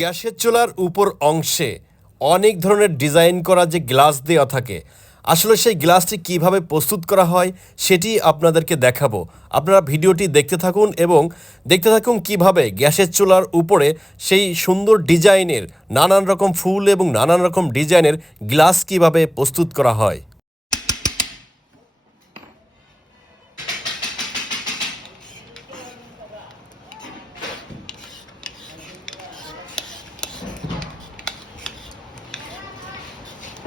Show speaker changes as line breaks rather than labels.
গ্যাসের চুলার উপর অংশে অনেক ধরনের ডিজাইন করা যে গ্লাস দেওয়া থাকে, আসলে সেই গ্লাসটি কীভাবে প্রস্তুত করা হয় সেটি আপনাদেরকে দেখাবো। আপনারা ভিডিওটি দেখতে থাকুন এবং দেখতে থাকুন কীভাবে গ্যাসের চুলার উপরে সেই সুন্দর ডিজাইনের নানান রকম ফুল এবং নানান রকম ডিজাইনের গ্লাস কীভাবে প্রস্তুত করা হয়।